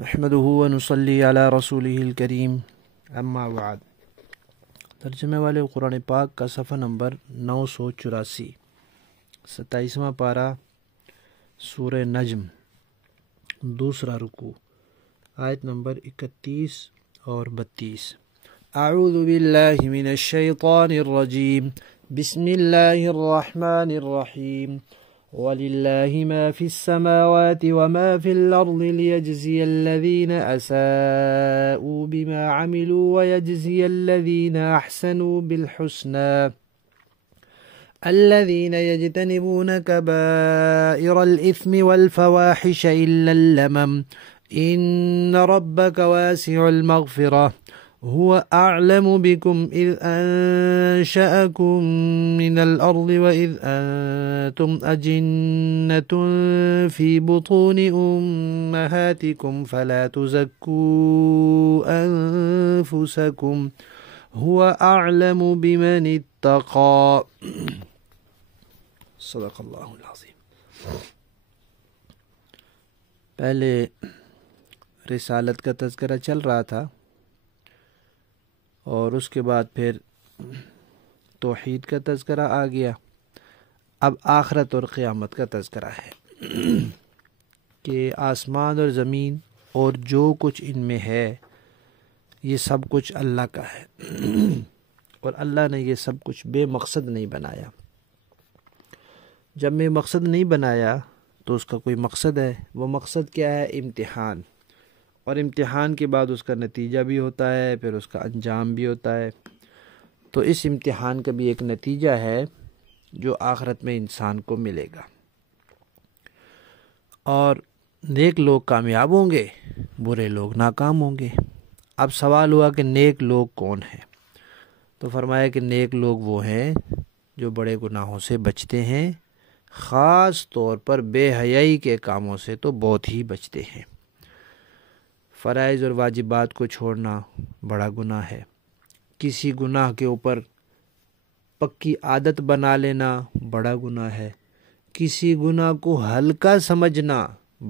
نحمده ونصلي على رسوله الكريم اما بعد۔ ترجمے والے قرآن پاک کا صفحہ نمبر 984، 27واں پارہ، سورہ نجم، دوسرا رکوع، آیت نمبر 31 اور 32۔ اعوذ باللہ من الشیطان الرجیم، بسم اللہ الرحمن الرحیم۔ وَلِلَّهِ مَا فِي السَّمَاوَاتِ وَمَا فِي الْأَرْضِ لِيَجْزِيَ الَّذِينَ أَسَاءُوا بِمَا عَمِلُوا وَيَجْزِيَ الَّذِينَ أَحْسَنُوا بِالْحُسْنَى الَّذِينَ يَجْتَنِبُونَ كَبَائِرَ الْإِثْمِ وَالْفَوَاحِشَ إِلَّا اللَّمَمَ إِنَّ رَبَّكَ وَاسِعُ الْمَغْفِرَةِ هو أعلم بكم إذ أنشأكم من الأرض وإذ أنتم أجنة في بطون أمهاتكم فلا تزكوا أنفسكم هو أعلم بمن اتقى۔ صدق اللہ العظیم۔ پہلے رسالت کا تذکرہ چل رہا تھا اور اس کے بعد پھر توحید کا تذکرہ آ گیا۔ اب آخرت اور قیامت کا تذکرہ ہے کہ آسمان اور زمین اور جو کچھ ان میں ہے یہ سب کچھ اللہ کا ہے، اور اللہ نے یہ سب کچھ بے مقصد نہیں بنایا۔ جب میں مقصد نہیں بنایا تو اس کا کوئی مقصد ہے۔ وہ مقصد کیا ہے؟ امتحان، اور امتحان کے بعد اس کا نتیجہ بھی ہوتا ہے، پھر اس کا انجام بھی ہوتا ہے۔ تو اس امتحان کا بھی ایک نتیجہ ہے جو آخرت میں انسان کو ملے گا، اور نیک لوگ کامیاب ہوں گے، برے لوگ ناکام ہوں گے۔ اب سوال ہوا کہ نیک لوگ کون ہیں؟ تو فرمایا کہ نیک لوگ وہ ہیں جو بڑے گناہوں سے بچتے ہیں، خاص طور پر بے حیائی کے کاموں سے تو بہت ہی بچتے ہیں۔ فرائض اور واجبات کو چھوڑنا بڑا گناہ ہے، کسی گناہ کے اوپر پکی عادت بنا لینا بڑا گناہ ہے، کسی گناہ کو ہلکا سمجھنا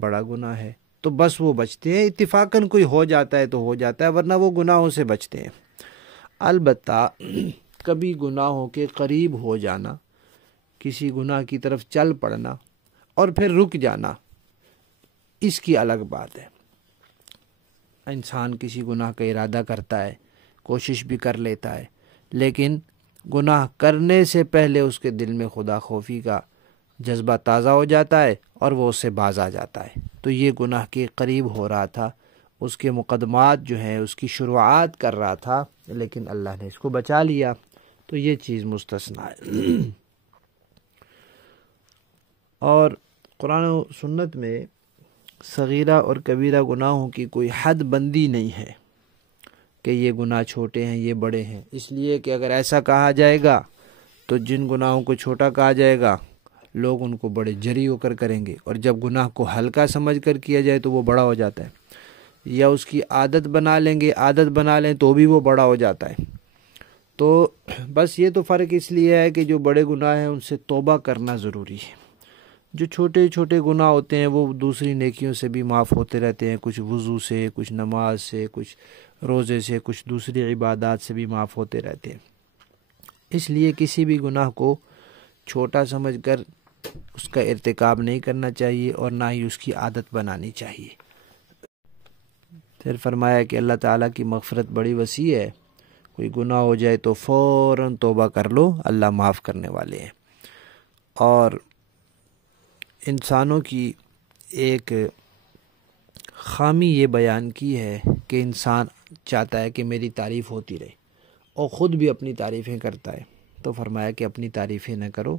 بڑا گناہ ہے۔ تو بس وہ بچتے ہیں، اتفاقاً کوئی ہو جاتا ہے تو ہو جاتا ہے، ورنہ وہ گناہوں سے بچتے ہیں۔ البتہ کبھی گناہوں کے قریب ہو جانا، کسی گناہ کی طرف چل پڑنا اور پھر رک جانا، اس کی الگ بات ہے۔ انسان کسی گناہ کا ارادہ کرتا ہے، کوشش بھی کر لیتا ہے، لیکن گناہ کرنے سے پہلے اس کے دل میں خدا خوفی کا جذبہ تازہ ہو جاتا ہے اور وہ اس سے باز آ جاتا ہے۔ تو یہ گناہ کے قریب ہو رہا تھا، اس کے مقدمات جو ہیں اس کی شروعات کر رہا تھا، لیکن اللہ نے اس کو بچا لیا، تو یہ چیز مستثنیٰ ہے۔ اور قرآن و سنت میں صغیرہ اور کبیرہ گناہوں کی کوئی حد بندی نہیں ہے کہ یہ گناہ چھوٹے ہیں یہ بڑے ہیں، اس لیے کہ اگر ایسا کہا جائے گا تو جن گناہوں کو چھوٹا کہا جائے گا لوگ ان کو بڑے جری ہو کر کریں گے، اور جب گناہ کو ہلکا سمجھ کر کیا جائے تو وہ بڑا ہو جاتا ہے، یا اس کی عادت بنا لیں گے، عادت بنا لیں تو بھی وہ بڑا ہو جاتا ہے۔ تو بس یہ تو فرق اس لیے ہے کہ جو بڑے گناہ ہیں ان سے توبہ کرنا ضروری ہے، جو چھوٹے چھوٹے گناہ ہوتے ہیں وہ دوسری نیکیوں سے بھی معاف ہوتے رہتے ہیں، کچھ وضو سے، کچھ نماز سے، کچھ روزے سے، کچھ دوسری عبادات سے بھی معاف ہوتے رہتے ہیں۔ اس لیے کسی بھی گناہ کو چھوٹا سمجھ کر اس کا ارتکاب نہیں کرنا چاہیے، اور نہ ہی اس کی عادت بنانی چاہیے۔ پھر فرمایا کہ اللہ تعالیٰ کی مغفرت بڑی وسیع ہے، کوئی گناہ ہو جائے تو فوراً توبہ کر لو، اللہ معاف کرنے والے ہیں۔ اور انسانوں کی ایک خامی یہ بیان کی ہے کہ انسان چاہتا ہے کہ میری تعریف ہوتی رہے، اور خود بھی اپنی تعریفیں کرتا ہے۔ تو فرمایا کہ اپنی تعریفیں نہ کرو۔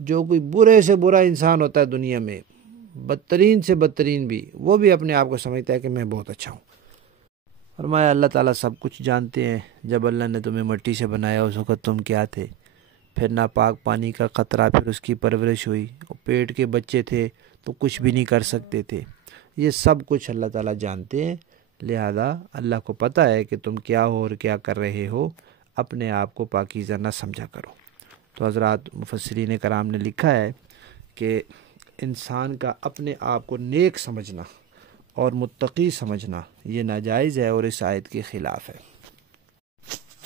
جو کوئی برے سے برا انسان ہوتا ہے دنیا میں، بدترین سے بدترین بھی، وہ بھی اپنے آپ کو سمجھتا ہے کہ میں بہت اچھا ہوں۔ فرمایا اللہ تعالیٰ سب کچھ جانتے ہیں، جب اللہ نے تمہیں مٹی سے بنایا اس وقت تم کیا تھے، پھر ناپاک پانی کا قطرہ، پھر اس کی پرورش ہوئی، اور پیٹ کے بچے تھے تو کچھ بھی نہیں کر سکتے تھے۔ یہ سب کچھ اللہ تعالیٰ جانتے ہیں، لہذا اللہ کو پتہ ہے کہ تم کیا ہو اور کیا کر رہے ہو، اپنے آپ کو پاکیزہ نہ سمجھا کرو۔ تو حضرات مفسرین کرام نے لکھا ہے کہ انسان کا اپنے آپ کو نیک سمجھنا اور متقی سمجھنا یہ ناجائز ہے اور اس آیت کے خلاف ہے۔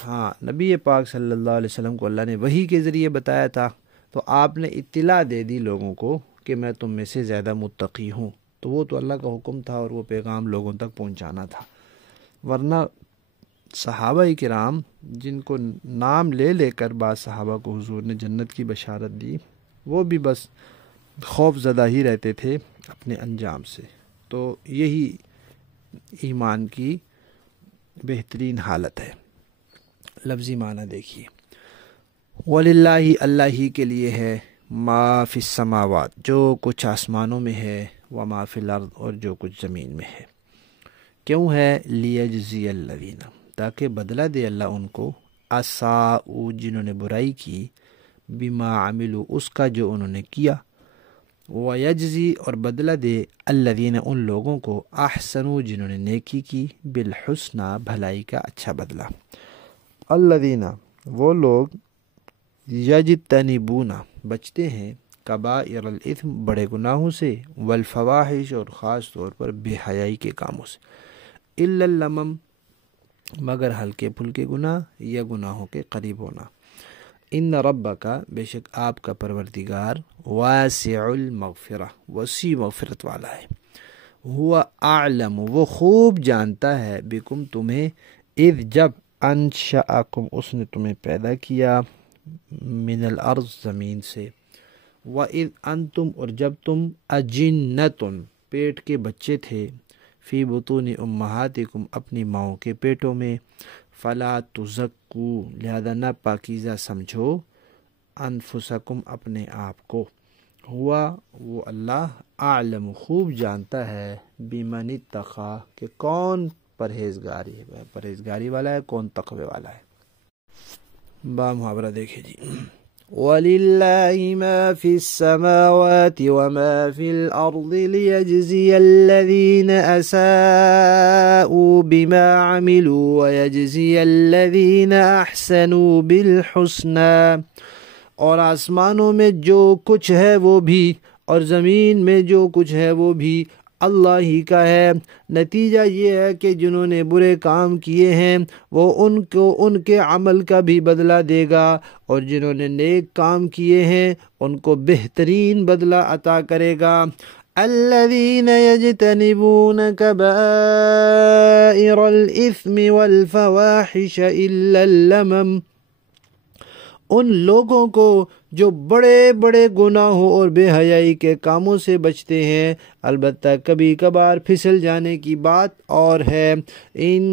ہاں، نبی پاک صلی اللہ علیہ وسلم کو اللہ نے وحی کے ذریعے بتایا تھا، تو آپ نے اطلاع دے دی لوگوں کو کہ میں تم میں سے زیادہ متقی ہوں، تو وہ تو اللہ کا حکم تھا اور وہ پیغام لوگوں تک پہنچانا تھا۔ ورنہ صحابہ کرام جن کو نام لے لے کر بعض صحابہ کو حضور نے جنت کی بشارت دی، وہ بھی بس خوف زدہ ہی رہتے تھے اپنے انجام سے۔ تو یہی ایمان کی بہترین حالت ہے۔ لفظی معنی دیکھیے، وَلِلَّهِ اللہ ہی کے لیے ہے، ما فی السماوات جو کچھ آسمانوں میں ہے، وما فی الارض اور جو کچھ زمین میں ہے۔ کیوں ہے؟ لیجزی الذین تاکہ بدلہ دے اللہ ان کو، اساءوا جنہوں نے برائی کی، بما عملوا اس کا جو انہوں نے کیا، ویجزی اور بدلہ دے الذین ان لوگوں کو، احسنوا جنہوں نے نیکی کی، بالحسنى بھلائی کا اچھا بدلہ۔ الذین وہ لوگ، یجتنبون بچتے ہیں، کبائر الاثم بڑے گناہوں سے، والفواحش اور خاص طور پر بے حیائی کے کاموں سے، الا اللمم مگر ہلکے پھلکے گناہ یا گناہوں کے قریب ہونا۔ ان ربک بے شک آپ کا پروردگار، واسع المغفرہ وسیع مغفرت والا ہے، ہوا اعلم وہ خوب جانتا ہے، بکم تمہیں، اذ جب، انشأکم اس نے تمہیں پیدا کیا، من الارض زمین سے، وَإِذْ أَنْتُمْ اور جب تم، أَجِنَّةٌ پیٹ کے بچے تھے، فی بطون امہاتکم اپنی ماؤں کے پیٹوں میں، فلا تزکوا لہذا نہ پاکیزہ سمجھو، انفسکم اپنے آپ کو، ہوا وہ اللہ، اعلم خوب جانتا ہے، بمن اتقی کہ کون پرہیزگاری والا ہے، کون تقوی والا ہے۔ با محاورہ دیکھیں جی، وَلِلَّهِ مَا فِي السَّمَاوَاتِ وَمَا فِي الْأَرْضِ لِيَجْزِيَ الَّذِينَ أَسَاءُوا بِمَا عَمِلُوا وَيَجْزِيَ الَّذِينَ أَحْسَنُوا بِالْحُسْنَى اور آسمانوں میں جو کچھ ہے وہ بھی اور زمین میں جو کچھ ہے وہ بھی اللہ ہی کا ہے۔ نتیجہ یہ ہے کہ جنہوں نے برے کام کیے ہیں وہ ان کو ان کے عمل کا بھی بدلہ دے گا، اور جنہوں نے نیک کام کیے ہیں ان کو بہترین بدلہ عطا کرے گا۔ الذین یجتنبون کبائر الاثم والفواحش الا اللمم ان لوگوں کو جو بڑے بڑے گناہوں اور بے حیائی کے کاموں سے بچتے ہیں، البتہ کبھی کبھار پھسل جانے کی بات اور ہے۔ ان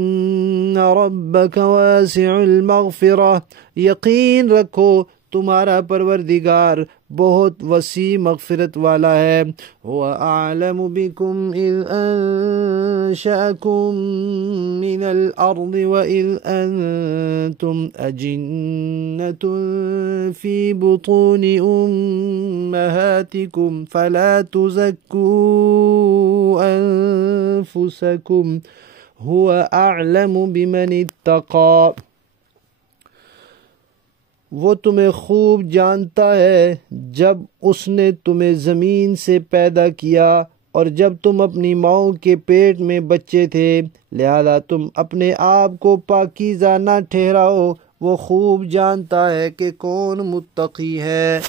ربک واسع المغفرہ یقین رکھو تمہارا پروردگار بہت وسیع مغفرت والا ہے۔ هو اعلم بکم اذ انشأکم من الارض واذ انتم اجنة فی بطون امہاتکم فلا تزکوا انفسکم هو اعلم بمن اتقی وہ تمہیں خوب جانتا ہے جب اس نے تمہیں زمین سے پیدا کیا اور جب تم اپنی ماؤں کے پیٹ میں بچے تھے، لہذا تم اپنے آپ کو پاکیزہ نہ ٹھہراؤ، وہ خوب جانتا ہے کہ کون متقی ہے۔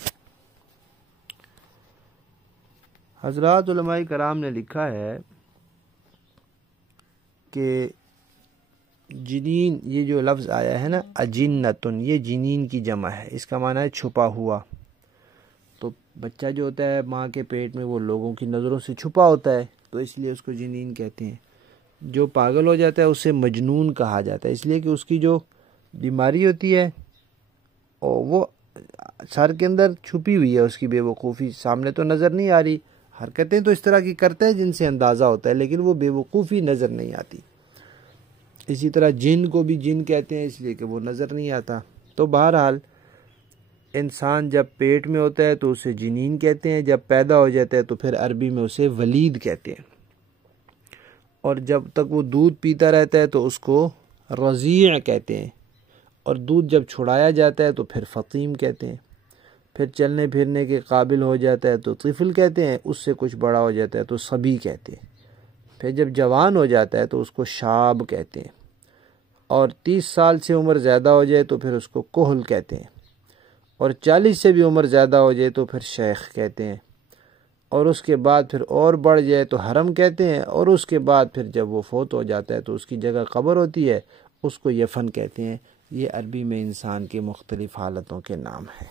حضرات علماء کرام نے لکھا ہے کہ جنین یہ جو لفظ آیا ہے نا، اجنتن، یہ جنین کی جمع ہے، اس کا معنی ہے چھپا ہوا۔ تو بچہ جو ہوتا ہے ماں کے پیٹ میں وہ لوگوں کی نظروں سے چھپا ہوتا ہے، تو اس لیے اس کو جنین کہتے ہیں۔ جو پاگل ہو جاتا ہے اسے مجنون کہا جاتا ہے، اس لیے کہ اس کی جو بیماری ہوتی ہے اور وہ سر کے اندر چھپی ہوئی ہے، اس کی بے وقوفی سامنے تو نظر نہیں آ رہی، حرکتیں تو اس طرح کی کرتا ہے جن سے اندازہ ہوتا ہے، لیکن وہ بے وقوفی نظر نہیں آتی۔ اسی طرح جن کو بھی جن کہتے ہیں اس لیے کہ وہ نظر نہیں آتا۔ تو بہرحال انسان جب پیٹ میں ہوتا ہے تو اسے جنین کہتے ہیں، جب پیدا ہو جاتا ہے تو پھر عربی میں اسے ولید کہتے ہیں، اور جب تک وہ دودھ پیتا رہتا ہے تو اس کو رضیع کہتے ہیں، اور دودھ جب چھڑایا جاتا ہے تو پھر فطیم کہتے ہیں، پھر چلنے پھرنے کے قابل ہو جاتا ہے تو طفل کہتے ہیں، اس سے کچھ بڑا ہو جاتا ہے تو صبی کہتے ہیں۔ پھر جب جوان ہو جاتا ہے تو اس کو شاب کہتے ہیں، اور 30 سال سے عمر زیادہ ہو جائے تو پھر اس کو کہل کہتے ہیں، اور 40 سے بھی عمر زیادہ ہو جائے تو پھر شیخ کہتے ہیں، اور اس کے بعد پھر اور بڑھ جائے تو حرم کہتے ہیں، اور اس کے بعد پھر جب وہ فوت ہو جاتا ہے تو اس کی جگہ قبر ہوتی ہے، اس کو یفن کہتے ہیں۔ یہ عربی میں انسان کی مختلف حالتوں کے نام ہیں۔